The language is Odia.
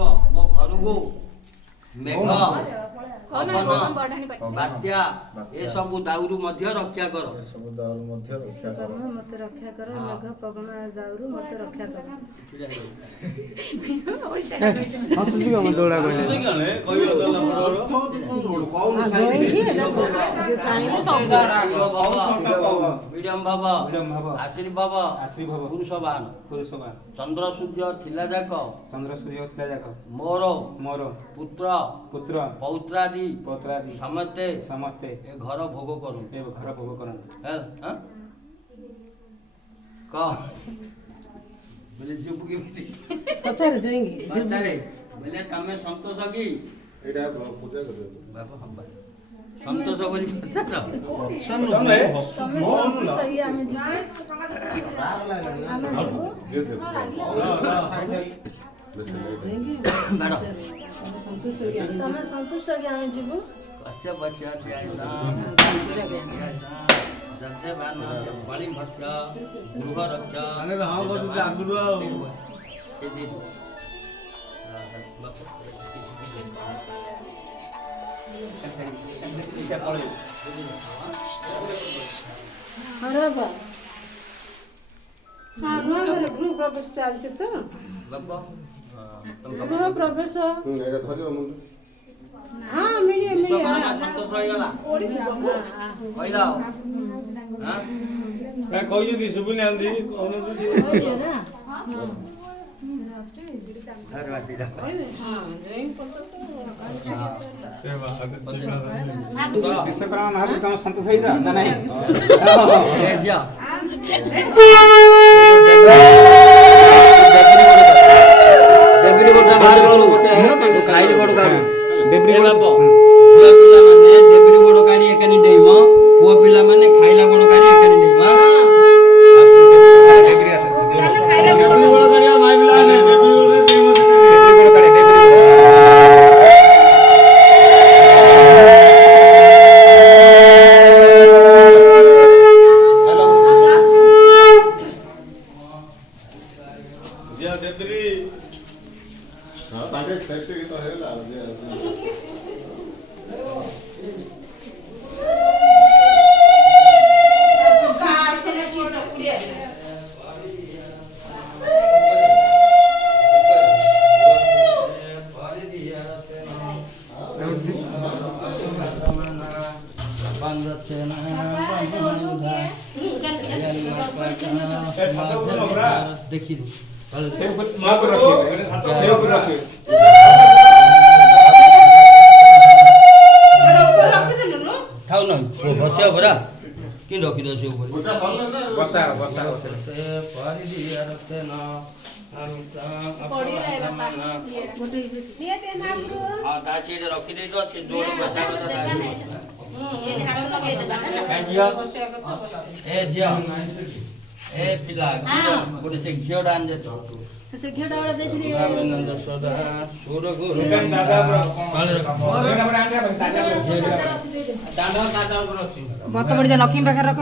ଆସିବ ମୋ ଘରକୁ ମେଘ ବାତ୍ୟା ଏସବୁ ଦାଉରୁ ମଧ୍ୟ ରକ୍ଷା କର। ମତେ ରକ୍ଷା କର ମେଘ ପବନ ଦାଉରୁ ମତେ ରକ୍ଷା କର। ଚନ୍ଦ୍ର ସୂର୍ଯ୍ୟ ଥିଲା ଯାକ ମୋର ପୁତ୍ର ପୌତ୍ରାଦି ସମସ୍ତେ ଏ ଘର ଭୋଗ କରନ୍ତୁ ବୋଲେ ତମେ ସନ୍ତୋଷ କି ସନ୍ତୋଷ କରି ତମେ ସନ୍ତୁଷ୍ଟ କି ଆମେ ଯିବୁ ଗୃହ ପ୍ରବେଶ ଚାଲିଛି ତ ଗୃହ ପ୍ରବେଶ ସନ୍ତୋଷ ହେଇଗଲା କହିଛନ୍ତି ଶୁଭୁନି ଆନ୍ତି ତମ ସନ୍ତୋଷ ହେଇଯା ନା ନାହିଁ ଖାଇଲି ଗୋଡ଼ କାଢୁ ଝିଅ ପିଲାମାନେ ଡେବ୍ରି ଗୋଡ଼ କାଢି ଏକାନି ଡେଇମ ପୁଅ ପିଲାମାନେ ଖାଇଲା ଗୋଡ଼ କାଢି ଏକାନି ଡେଇମ ଦେଖିଲୁ ଥାଉ ନହିଁ ବସିବା ପରା କି ରଖିଦ ସେ ଉପରେ ରଖିଦେଇ ଝିଅ ଏ ପିଲା ଗୋଟେ ସେ ଘିଅଟା ଆଣି ଦେତ ସେ ଘିଅଟା ଗୋଟେ ଦେଇଥିଲି ଦାଦା ବତ ବଢିଆ ଲକ୍ଷ୍ମୀ ପାଖରେ ରଖ।